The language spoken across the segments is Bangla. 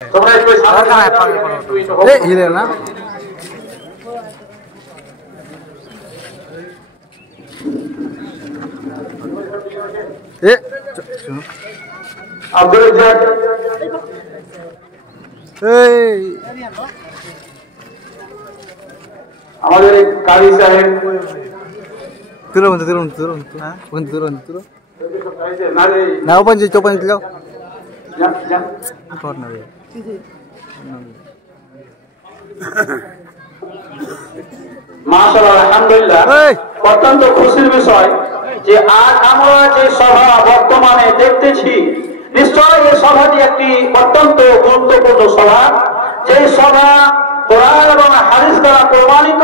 তোমরা একটু সামনে হিলে না আব্দুল রাজ্জাক আমাদের কারি সাহেব turun bukan turun nah open sih coba itu corner ya মাশাআল্লাহ আলহামদুলিল্লাহ অত্যন্ত খুশির বিষয় যে আজ আমরা যে সভা বর্তমানে দেখতেছি নিশ্চয় এই সভাটি একটি অত্যন্ত গুরুত্বপূর্ণ সভা যে সভা কোরআন এবং হাদিস দ্বারা প্রমাণিত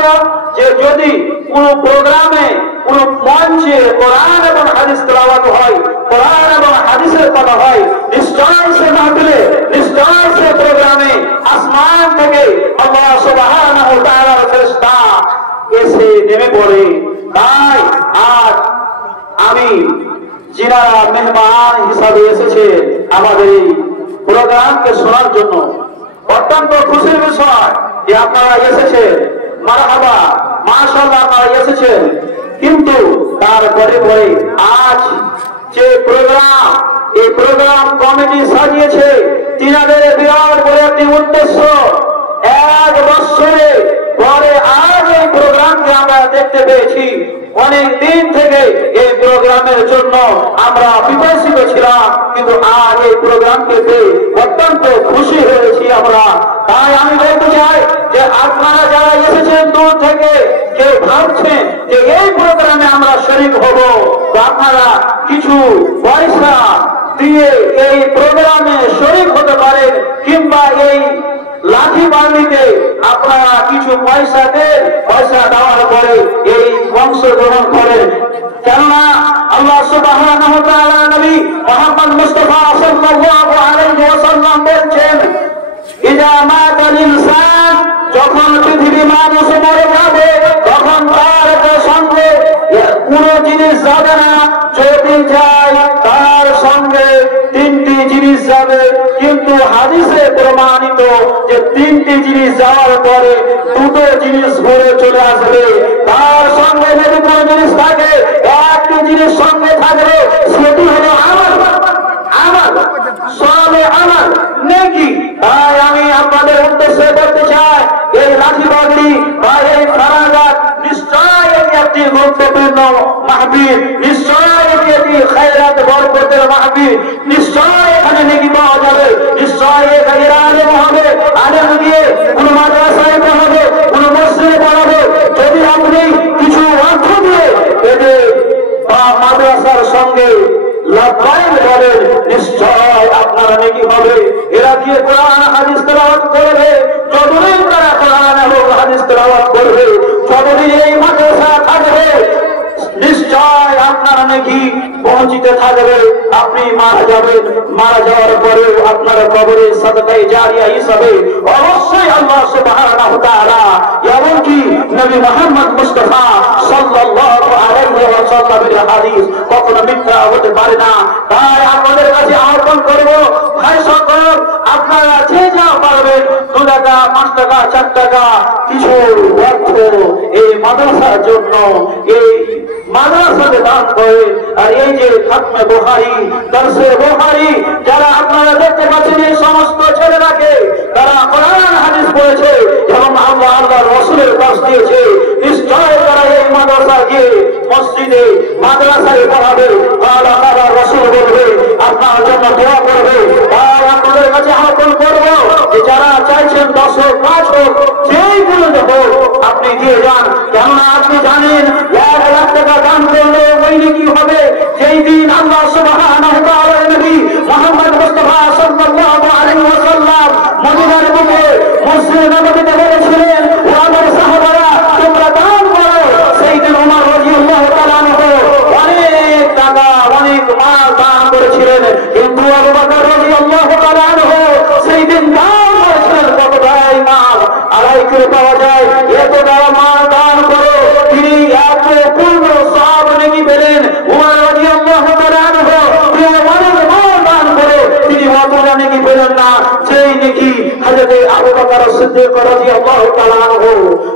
যে যদি কোন প্রোগ্রামে কোন মঞ্চে কোরআন এবং হাদিস তেলাওয়াত হয় কোরআন এবং হাদিসের কথা হয় নিশ্চয় সে মাহফিলে নিশ্চয় সে প্রোগ্রামে আসমান থেকে আল্লাহ সুবহানাহু ওয়া তাআলার ফেরেশতা এসে নেমে পড়ে তাই আজ আমি যিনারা মেহমান হিসাবে এসেছে আমাদের এই প্রোগ্রামকে শোনার জন্য অত্যন্ত খুশির বিষয় যে আপনারা এসেছেন মারহাবা মাশাআল্লাহ আপনারা এসেছেন কিন্তু তারপরে পরে আজ যে প্রোগ্রাম এই প্রোগ্রাম কমিটি সাজিয়েছে তিনাদের বিরাট বড় একটি উদ্দেশ্য এক বছরে পরে আজ এই প্রোগ্রামকে আমরা দেখতে পেয়েছি অনেক দিন থেকে এই প্রোগ্রামের জন্য আমরা বিকশিত ছিলাম কিন্তু আজ এই প্রোগ্রামকে পেয়ে অত্যন্ত খুশি হয়েছি আমরা তাই আমি বলতে চাই যে আপনারা যারা এসেছেন দূর থেকে কেউ ভাবছেন যে এই প্রোগ্রামে আমরা শরীক হব তো আপনারা কিছু পয়সা দিয়ে এই প্রোগ্রামে শরীক হতে পারেন কিংবা এই লাঠি বান্ধিতে আপনারা কিছু পয়সা দেন পয়সা দেওয়ার পরে এই অংশগ্রহণ করেন কেননা আল্লাহ সুবহানাহু ওয়া তাআলা নবী মুহাম্মদ মুস্তাফা সাল্লাল্লাহু আলাইহি ওয়াসাল্লাম বলেছেন ইজা মাতাল ইনসান যখন পৃথিবী মানুষ মরে যাবে তখন তার সঙ্গে কোনো জিনিস যাবে না যদি যায় তার সঙ্গে তিনটি জিনিস যাবে কিন্তু হাদিসে প্রমাণিত যে তিনটি জিনিস যাওয়ার পরে দুটো জিনিস ঘুরে চলে আসবে তার সঙ্গে যদি কোনো জিনিস থাকে একটি জিনিস সঙ্গে থাকবে সেটি হলো আমার সবে আমার নেকি তাই আমি আপনাদের উদ্দেশ্যে বলতে চাই এই লাঠি বাগড়ি বা এই ফারাগাত নিশ্চয় এটি একটি গুরুত্বপূর্ণ মাহফিল নিশ্চয় এটি একটি খায়রাত বরকতের মাহফিল নিশ্চয় এখানে নেকি পাওয়া যাবে নিশ্চয় এখানে আলেম হবে আলেম দিয়ে কোনো মাদ্রাসায় পড়াবে কোনো মসজিদে পড়াবে যদি আপনি কিছু অর্থ দিয়ে এদের বা মাদ্রাসার সঙ্গে লাভবান বলেন নিশ্চয় আপনারা নেকি হবে এরা কি কোরআন হাদিস তেলাওয়াত করবে যতদিন তারা কোরআন এবং হাদিস তেলাওয়াত করবে যতদিন এই মাদ্রাসা থাকবে নিশ্চয় আপনারা নাকি পৌঁছিতে থাকবে আপনি মারা যাবেন মারা যাওয়ার পরে আপনার কবরে সাদকায়ে জারিয়া হিসাবে অবশ্যই আল্লাহ সুবহানাহু ওয়া তাআলা এমনকি নবী মুহাম্মদ মুস্তাফা সাল্লাল্লাহু আলাইহি ওয়াসাল্লামের হাদিস কখনো মিথ্যা হতে পারে না তাই আপনাদের কাছে আহ্বান করব ভাই সকল আপনারা যে যা পারবেন 2 টাকা 5 টাকা 4 টাকা কিছু অর্থ এই মাদ্রাসার জন্য এই মাদ্রাসাতে দান করে আর এই যে খাতমে বুখারী দরসে বুখারী যারা আপনারা দেখতে পাচ্ছেন এই সমস্ত ছেলেরাকে তারা কোরআন হাদিস পড়েছে এবং আল্লাহর রাসূলের দর্শ দিয়েছে নিশ্চয় তারা এই মাদ্রাসা গিয়ে মসজিদে মাদ্রাসায় পড়াবে আল্লাহর রাসূল বলবে আপনার জন্য দোয়া করবে আর আপনাদের কাছে আহ্বান করব যে যারা চাইছেন 10 হোক 5 হোক যেইগুলো হোক আপনি দিয়ে যান কেননা আপনি জানেন 1 লাখ টাকা দান করলে ওই কি হবে যেই দিন আল্লাহ সুবহানাহু ওয়া তাআলা নবী মুহাম্মদ মুস্তাফা সাল্লাল্লাহু আলাইহি ওয়াসাল্লাম মদিনার বুকে মসজিদ নববীতে বলেছিলেন ও আমার সাহাবারা তোমরা দান করো সেই দিন ওমর রাদিয়াল্লাহু তাআলা অনেক টাকা অনেক মাল দান করেছিলেন কিন্তু আবু বকর রাদিয়াল্লাহু তাআলা সেই দিন দান করেছিলেন কত মাল আড়াই কিলো পাওয়া যায় এত বড় মাল দান নেকি হযরত আবু বকর সিদ্দিক রাদিয়াল্লাহু তাআলা আনহু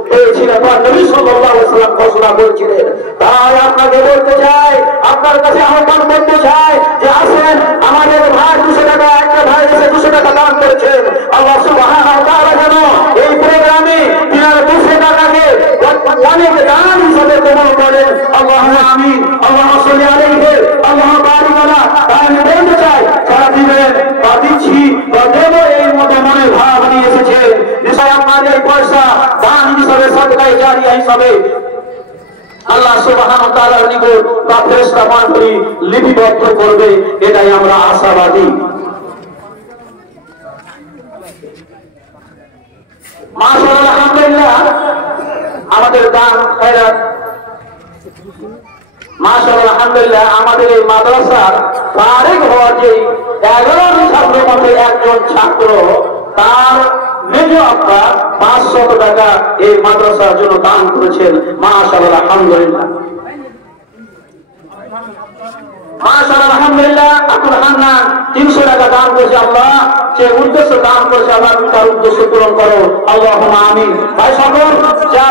পেয়েছিলেন বা নবী সাল্লাল্লাহু আলাইহি ওয়াসাল্লাম ঘোষণা করেছিলেন। তাই আপনাকে বলতে চাই, আপনার কাছে আহ্বান করতে চাই যে আসেন আমাদের ভাই 200 টাকা, একটা ভাই এসে 200 টাকা দান করেছেন, আল্লাহ সুবহানাহু ওয়া তাআলা যেন এই প্রোগ্রামে তিনার 200 টাকাকে অনেক দান হিসেবে কবুল করেন। আল্লাহুম্মা আমিন। আল্লাহুম্মা সাল্লি আলাইহি আল্লাহুম্মা বারিক আলা। তাই আমি বলতে চাই যারা দিবেন বা দিচ্ছি বা দেব এই মতো মনে ভাব নিয়ে এসেছেন, নিশ্চয় আপনাদের পয়সা দান হিসাবে সদকায়ে জারিয়া হিসাবে আল্লাহ সুবহানাহু ওয়া তাআলার নিকট বা ফেরেশতা মণ্ডলী লিপিবদ্ধ করবে, এটাই আমরা আশাবাদী। মাশাআল্লাহ, আলহামদুলিল্লাহ, আমাদের দান খায়রাত মাশাআল্লাহ আলহামদুলিল্লাহ আমাদের এই মাদ্রাসার ফারিগ হওয়া যে 11 ছাত্রের মধ্যে একজন ছাত্র তার মেজ আব্বা 500 টাকা এই মাদ্রাসার জন্য দান করেছেন। মাশাআল্লাহ আলহামদুলিল্লাহ, মাশাআল্লাহ আলহামদুলিল্লাহ। আব্দুল হান্নান 300 টাকা দান করেছে। আল্লাহ যে উদ্দেশ্য দান করেছে আল্লাহ তার উদ্দেশ্য পূরণ করো, আল্লাহুম্মা আমিন। ভাই সকল যা